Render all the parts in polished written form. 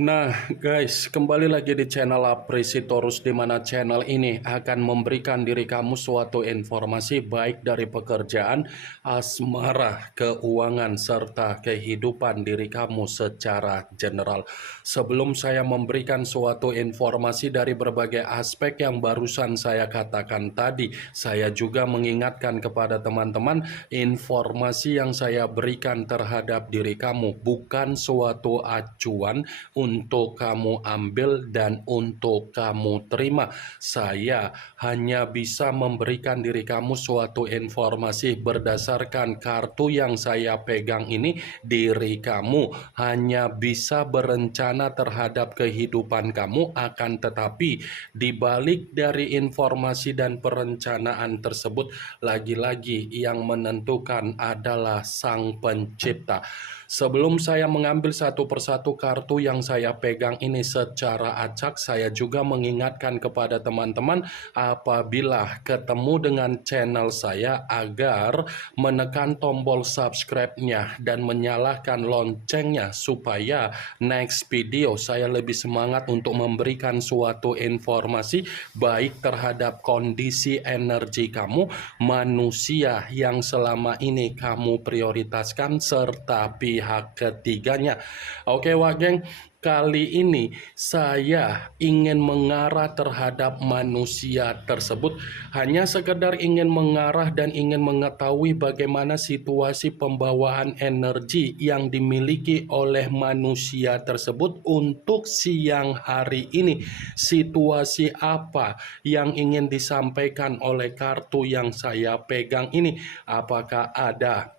Nah guys, kembali lagi di channel Apresitorus, di mana channel ini akan memberikan diri kamu suatu informasi baik dari pekerjaan, asmara, keuangan, serta kehidupan diri kamu secara general. Sebelum saya memberikan suatu informasi dari berbagai aspek yang barusan saya katakan tadi, saya juga mengingatkan kepada teman-teman, informasi yang saya berikan terhadap diri kamu bukan suatu acuan untuk kamu ambil dan untuk kamu terima. Saya hanya bisa memberikan diri kamu suatu informasi berdasarkan kartu yang saya pegang ini. Diri kamu hanya bisa berencana terhadap kehidupan kamu, akan tetapi dibalik dari informasi dan perencanaan tersebut, lagi-lagi yang menentukan adalah Sang Pencipta. Sebelum saya mengambil satu persatu kartu yang saya pegang ini secara acak, saya juga mengingatkan kepada teman-teman apabila ketemu dengan channel saya agar menekan tombol subscribe-nya dan menyalakan loncengnya supaya next video saya lebih semangat untuk memberikan suatu informasi baik terhadap kondisi energi kamu, manusia yang selama ini kamu prioritaskan, serta pihak ketiganya. Oke wak geng, kali ini saya ingin mengarah terhadap manusia tersebut. Hanya sekedar ingin mengarah dan ingin mengetahui bagaimana situasi pembawaan energi yang dimiliki oleh manusia tersebut untuk siang hari ini. Situasi apa yang ingin disampaikan oleh kartu yang saya pegang ini? Apakah ada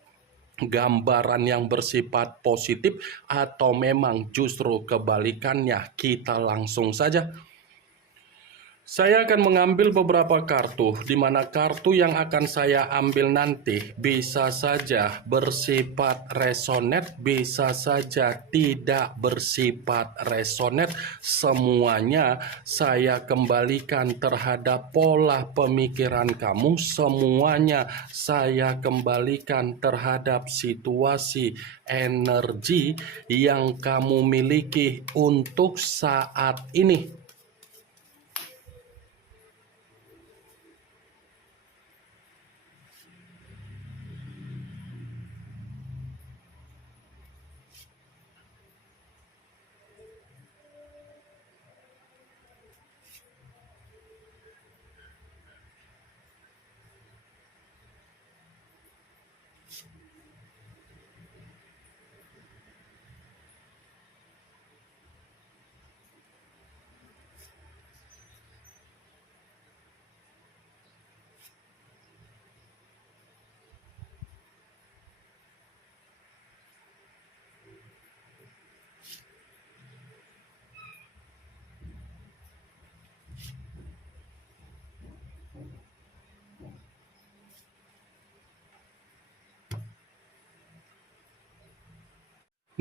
gambaran yang bersifat positif atau memang justru kebalikannya? Kita langsung saja. Saya akan mengambil beberapa kartu, di mana kartu yang akan saya ambil nanti bisa saja bersifat resonate, bisa saja tidak bersifat resonate. Semuanya saya kembalikan terhadap pola pemikiran kamu, semuanya saya kembalikan terhadap situasi energi yang kamu miliki untuk saat ini.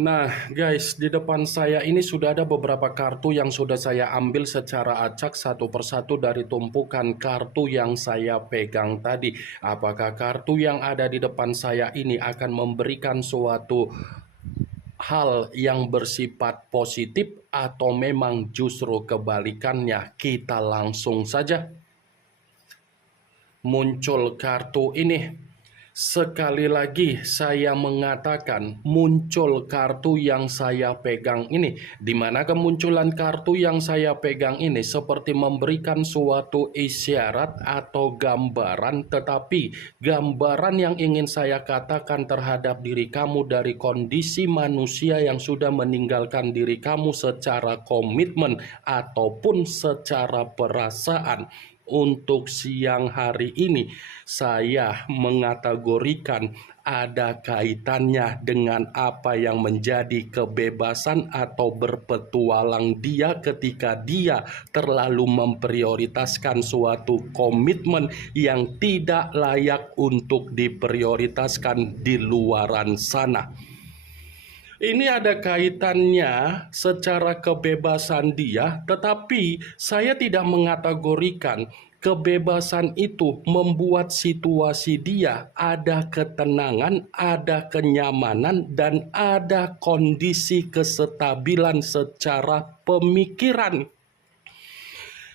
Nah guys, di depan saya ini sudah ada beberapa kartu yang sudah saya ambil secara acak satu persatu dari tumpukan kartu yang saya pegang tadi. Apakah kartu yang ada di depan saya ini akan memberikan suatu hal yang bersifat positif atau memang justru kebalikannya? Kita langsung saja. Muncul kartu ini. Sekali lagi saya mengatakan muncul kartu yang saya pegang ini, di mana kemunculan kartu yang saya pegang ini seperti memberikan suatu isyarat atau gambaran, tetapi gambaran yang ingin saya katakan terhadap diri kamu dari kondisi manusia yang sudah meninggalkan diri kamu secara komitmen ataupun secara perasaan. Untuk siang hari ini saya mengategorikan ada kaitannya dengan apa yang menjadi kebebasan atau berpetualang dia ketika dia terlalu memprioritaskan suatu komitmen yang tidak layak untuk diprioritaskan di luaran sana. Ini ada kaitannya secara kebebasan dia, tetapi saya tidak mengategorikan Kebebasan itu membuat situasi dia ada ketenangan, ada kenyamanan, dan ada kondisi kestabilan secara pemikiran.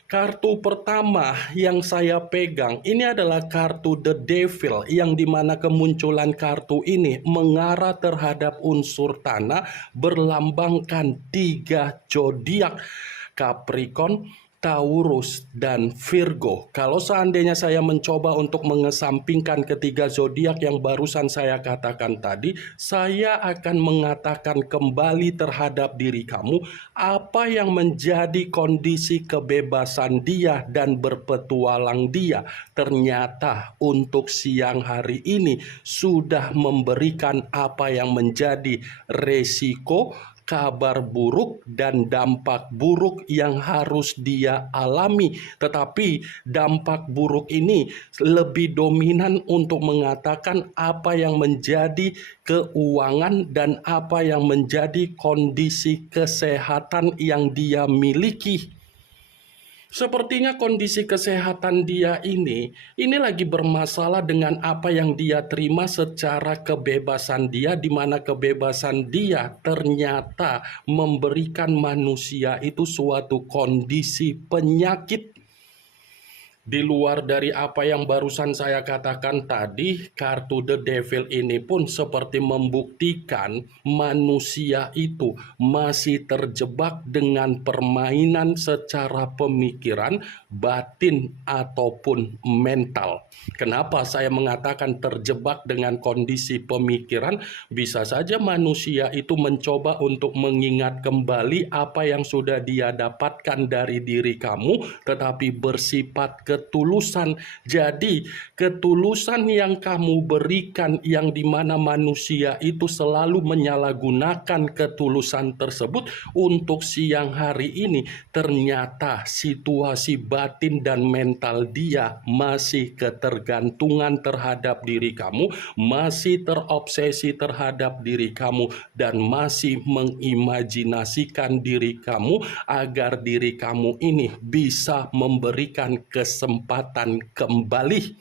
Kartu pertama yang saya pegang ini adalah kartu The Devil, yang dimana kemunculan kartu ini mengarah terhadap unsur tanah, berlambangkan 3 zodiak: Capricorn, Taurus, dan Virgo. Kalau seandainya saya mencoba untuk mengesampingkan ketiga zodiak yang barusan saya katakan tadi, saya akan mengatakan kembali terhadap diri kamu apa yang menjadi kondisi kebebasan dia dan berpetualang dia. Ternyata untuk siang hari ini sudah memberikan apa yang menjadi resiko, kabar buruk, dan dampak buruk yang harus dia alami. Tetapi dampak buruk ini lebih dominan untuk mengatakan apa yang menjadi keuangan dan apa yang menjadi kondisi kesehatan yang dia miliki. Sepertinya kondisi kesehatan dia ini lagi bermasalah dengan apa yang dia terima secara kebebasan dia, di mana kebebasan dia ternyata memberikan manusia itu suatu kondisi penyakit. Di luar dari apa yang barusan saya katakan tadi, kartu The Devil ini pun seperti membuktikan manusia itu masih terjebak dengan permainan secara pemikiran, batin, ataupun mental. Kenapa saya mengatakan terjebak dengan kondisi pemikiran? Bisa saja manusia itu mencoba untuk mengingat kembali apa yang sudah dia dapatkan dari diri kamu, tetapi bersifat ketulusan. Jadi ketulusan yang kamu berikan, yang dimana manusia itu selalu menyalahgunakan ketulusan tersebut, untuk siang hari ini ternyata situasi batin dan mental dia masih ketergantungan terhadap diri kamu, masih terobsesi terhadap diri kamu, dan masih mengimajinasikan diri kamu agar diri kamu ini bisa memberikan kesempatan kembali.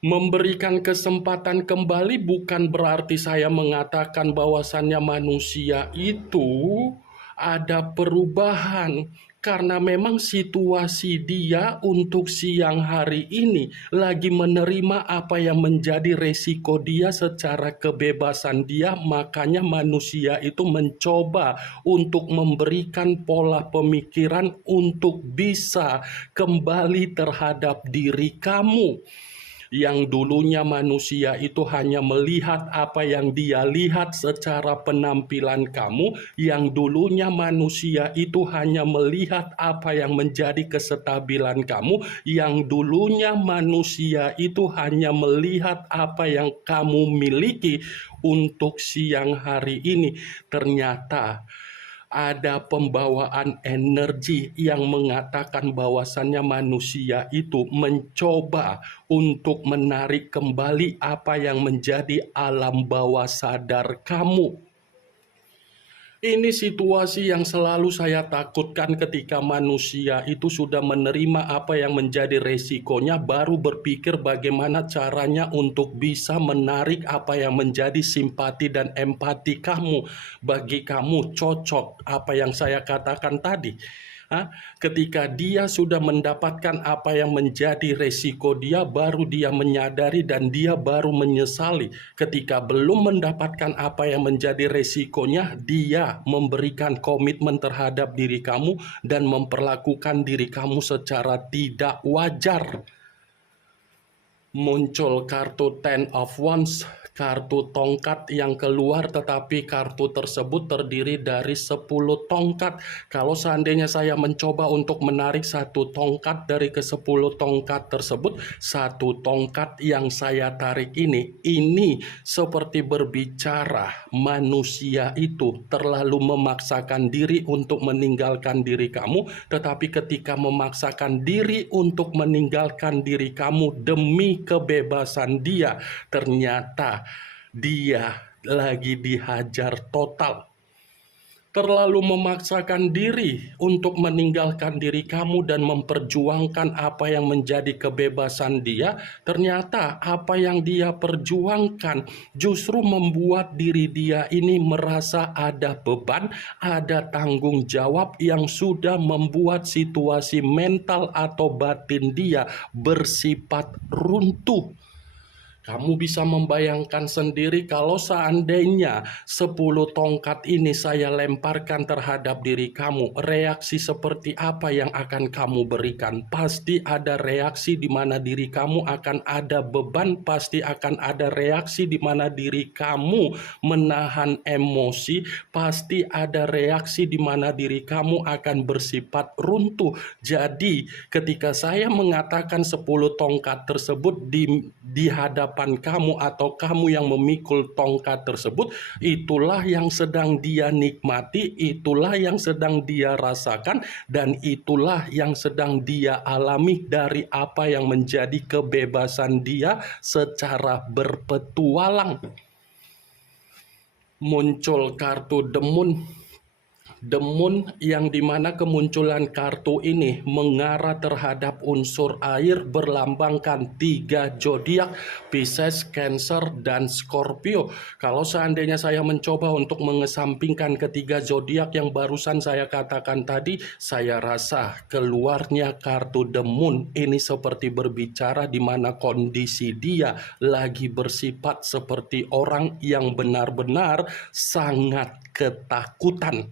Memberikan kesempatan kembali bukan berarti saya mengatakan bahwasannya manusia itu ada perubahan, karena memang situasi dia untuk siang hari ini lagi menerima apa yang menjadi resiko dia secara kebebasan dia. Makanya manusia itu mencoba untuk memberikan pola pemikiran untuk bisa kembali terhadap diri kamu. Yang dulunya manusia itu hanya melihat apa yang dia lihat secara penampilan kamu, yang dulunya manusia itu hanya melihat apa yang menjadi kestabilan kamu, yang dulunya manusia itu hanya melihat apa yang kamu miliki. Untuk siang hari ini ternyata ada pembawaan energi yang mengatakan bahwasannya manusia itu mencoba untuk menarik kembali apa yang menjadi alam bawah sadar kamu. Ini situasi yang selalu saya takutkan ketika manusia itu sudah menerima apa yang menjadi resikonya, baru berpikir bagaimana caranya untuk bisa menarik apa yang menjadi simpati dan empati kamu. Bagi kamu cocok apa yang saya katakan tadi. Ketika dia sudah mendapatkan apa yang menjadi resiko dia, baru dia menyadari dan dia baru menyesali. Ketika belum mendapatkan apa yang menjadi resikonya, dia memberikan komitmen terhadap diri kamu dan memperlakukan diri kamu secara tidak wajar. Muncul kartu Ten of Wands, kartu tongkat yang keluar, tetapi kartu tersebut terdiri dari 10 tongkat. Kalau seandainya saya mencoba untuk menarik satu tongkat dari ke-10 tongkat tersebut, satu tongkat yang saya tarik ini seperti berbicara manusia itu terlalu memaksakan diri untuk meninggalkan diri kamu, tetapi ketika memaksakan diri untuk meninggalkan diri kamu demi kebebasan dia, ternyata dia lagi dihajar total. terlalu memaksakan diri untuk meninggalkan diri kamu dan memperjuangkan apa yang menjadi kebebasan dia, ternyata apa yang dia perjuangkan justru membuat diri dia ini merasa ada beban, ada tanggung jawab yang sudah membuat situasi mental atau batin dia bersifat runtuh. Kamu bisa membayangkan sendiri kalau seandainya 10 tongkat ini saya lemparkan terhadap diri kamu, reaksi seperti apa yang akan kamu berikan? Pasti ada reaksi di mana diri kamu akan ada beban, pasti akan ada reaksi di mana diri kamu menahan emosi, pasti ada reaksi di mana diri kamu akan bersifat runtuh. Jadi ketika saya mengatakan 10 tongkat tersebut di hadapan kamu atau kamu yang memikul tongkat tersebut, itulah yang sedang dia nikmati, itulah yang sedang dia rasakan, dan itulah yang sedang dia alami dari apa yang menjadi kebebasan dia secara berpetualang. Muncul kartu Demun yang dimana kemunculan kartu ini mengarah terhadap unsur air berlambangkan 3 zodiak, Pisces, Cancer, dan Scorpio. Kalau seandainya saya mencoba untuk mengesampingkan ketiga zodiak yang barusan saya katakan tadi, saya rasa keluarnya kartu The Moon ini seperti berbicara di mana kondisi dia lagi bersifat seperti orang yang benar-benar sangat ketakutan.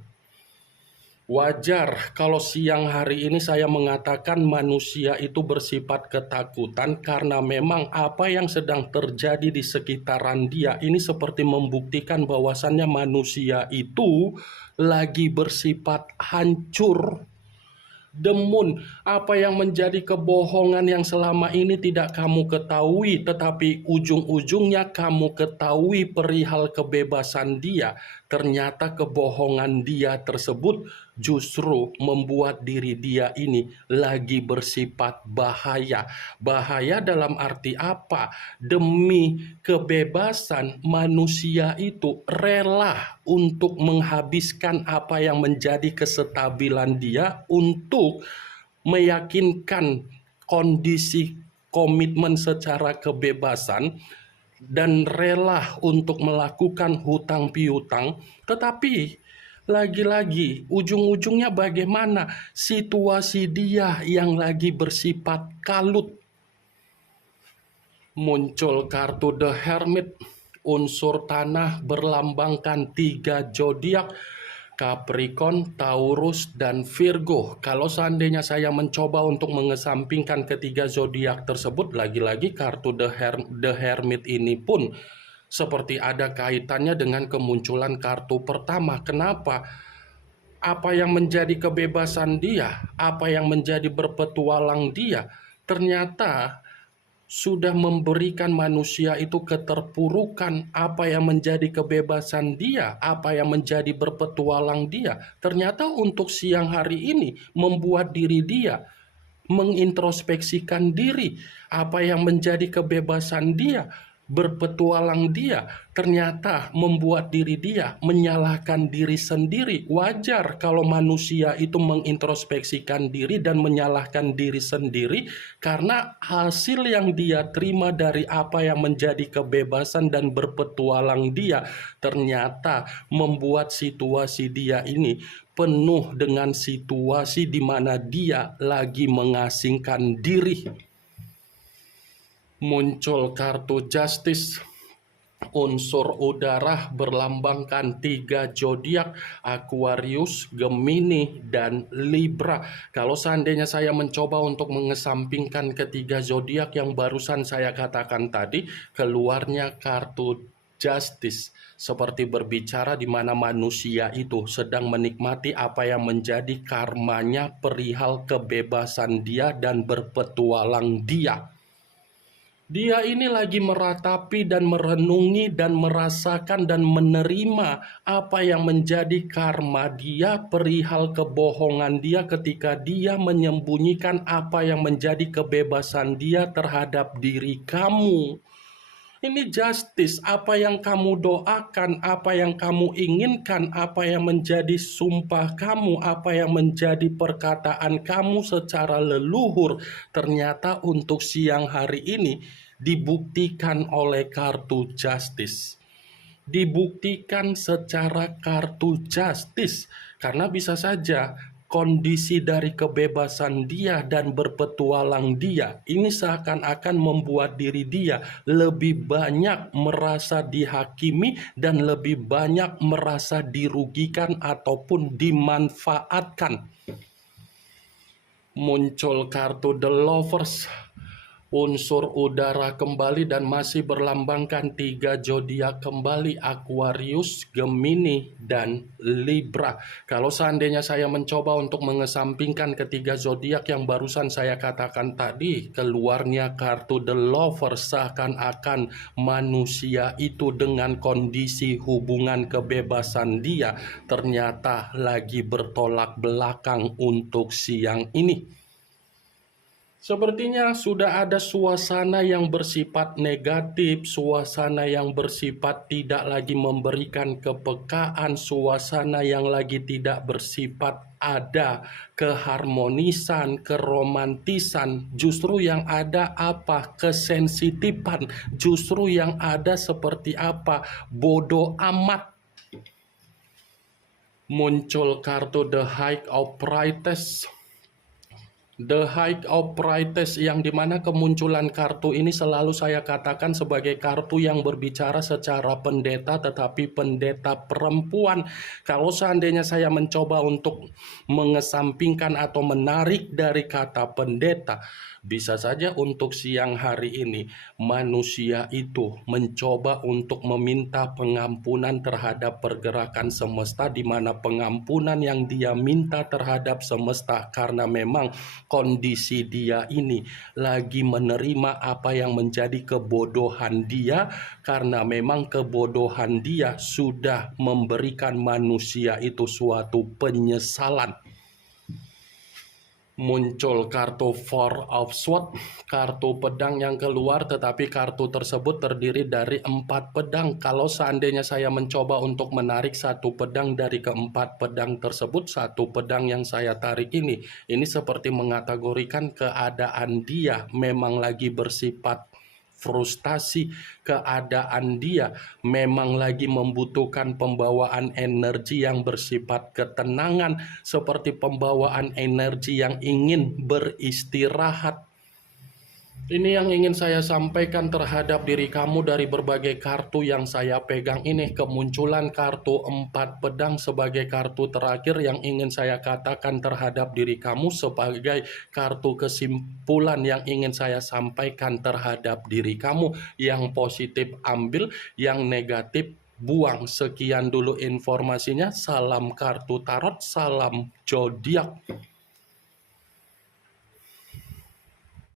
Wajar kalau siang hari ini saya mengatakan manusia itu bersifat ketakutan karena memang apa yang sedang terjadi di sekitaran dia ini seperti membuktikan bahwasannya manusia itu lagi bersifat hancur. Demun, apa yang menjadi kebohongan yang selama ini tidak kamu ketahui, tetapi ujung-ujungnya kamu ketahui perihal kebebasan dia. Ternyata kebohongan dia tersebut justru membuat diri dia ini lagi bersifat bahaya. Bahaya dalam arti apa? Demi kebebasan, manusia itu rela untuk menghabiskan apa yang menjadi kestabilan dia untuk meyakinkan kondisi komitmen secara kebebasan dan rela untuk melakukan hutang piutang, tetapi lagi-lagi ujung-ujungnya bagaimana situasi dia yang lagi bersifat kalut. Muncul kartu The Hermit, unsur tanah berlambangkan 3 zodiak, Capricorn, Taurus, dan Virgo. Kalau seandainya saya mencoba untuk mengesampingkan ketiga zodiak tersebut, lagi-lagi kartu The Hermit ini pun seperti ada kaitannya dengan kemunculan kartu pertama. Kenapa? Apa yang menjadi kebebasan dia, apa yang menjadi berpetualang dia, ternyata sudah memberikan manusia itu keterpurukan. Apa yang menjadi kebebasan dia, apa yang menjadi berpetualang dia, ternyata untuk siang hari ini membuat diri dia mengintrospeksikan diri. Apa yang menjadi kebebasan dia, berpetualang dia, ternyata membuat diri dia menyalahkan diri sendiri. Wajar kalau manusia itu mengintrospeksikan diri dan menyalahkan diri sendiri karena hasil yang dia terima dari apa yang menjadi kebebasan dan berpetualang dia ternyata membuat situasi dia ini penuh dengan situasi di mana dia lagi mengasingkan diri. Muncul kartu Justice, unsur udara berlambangkan 3 zodiak, Aquarius, Gemini, dan Libra. Kalau seandainya saya mencoba untuk mengesampingkan ketiga zodiak yang barusan saya katakan tadi, keluarnya kartu Justice, seperti berbicara di mana manusia itu sedang menikmati apa yang menjadi karmanya perihal kebebasan dia dan berpetualang dia. Dia ini lagi meratapi dan merenungi dan merasakan dan menerima apa yang menjadi karma dia perihal kebohongan dia ketika dia menyembunyikan apa yang menjadi kebebasan dia terhadap diri kamu. Ini justice, apa yang kamu doakan, apa yang kamu inginkan, apa yang menjadi sumpah kamu, apa yang menjadi perkataan kamu secara leluhur, ternyata untuk siang hari ini dibuktikan oleh kartu justice. Dibuktikan secara kartu justice, karena bisa saja kondisi dari kebebasan dia dan berpetualang dia ini seakan-akan membuat diri dia lebih banyak merasa dihakimi dan lebih banyak merasa dirugikan ataupun dimanfaatkan. Muncul kartu The Lovers, unsur udara kembali dan masih berlambangkan 3 zodiak kembali, Aquarius, Gemini, dan Libra. Kalau seandainya saya mencoba untuk mengesampingkan ketiga zodiak yang barusan saya katakan tadi, keluarnya kartu The Lover, seakan-akan manusia itu dengan kondisi hubungan kebebasan dia ternyata lagi bertolak belakang untuk siang ini. Sepertinya sudah ada suasana yang bersifat negatif, suasana yang bersifat tidak lagi memberikan kepekaan, suasana yang lagi tidak bersifat ada keharmonisan, keromantisan. Justru yang ada apa? Kesensitifan. Justru yang ada seperti apa? Bodoh amat. Muncul kartu The High of Priestess. The High of Priestess, yang dimana kemunculan kartu ini selalu saya katakan sebagai kartu yang berbicara secara pendeta, tetapi pendeta perempuan. Kalau seandainya saya mencoba untuk mengesampingkan atau menarik dari kata pendeta, bisa saja untuk siang hari ini manusia itu mencoba untuk meminta pengampunan terhadap pergerakan semesta, di mana pengampunan yang dia minta terhadap semesta karena memang kondisi dia ini lagi menerima apa yang menjadi kebodohan dia, karena memang kebodohan dia sudah memberikan manusia itu suatu penyesalan. Muncul kartu Four of Swords, kartu pedang yang keluar, tetapi kartu tersebut terdiri dari 4 pedang. Kalau seandainya saya mencoba untuk menarik satu pedang dari keempat pedang tersebut, satu pedang yang saya tarik ini seperti mengategorikan keadaan dia memang lagi bersifat frustasi, keadaan dia memang lagi membutuhkan pembawaan energi yang bersifat ketenangan, seperti pembawaan energi yang ingin beristirahat. Ini yang ingin saya sampaikan terhadap diri kamu dari berbagai kartu yang saya pegang ini. Kemunculan kartu 4 pedang sebagai kartu terakhir yang ingin saya katakan terhadap diri kamu sebagai kartu kesimpulan yang ingin saya sampaikan terhadap diri kamu. Yang positif ambil, yang negatif buang. Sekian dulu informasinya. Salam kartu tarot, salam zodiak.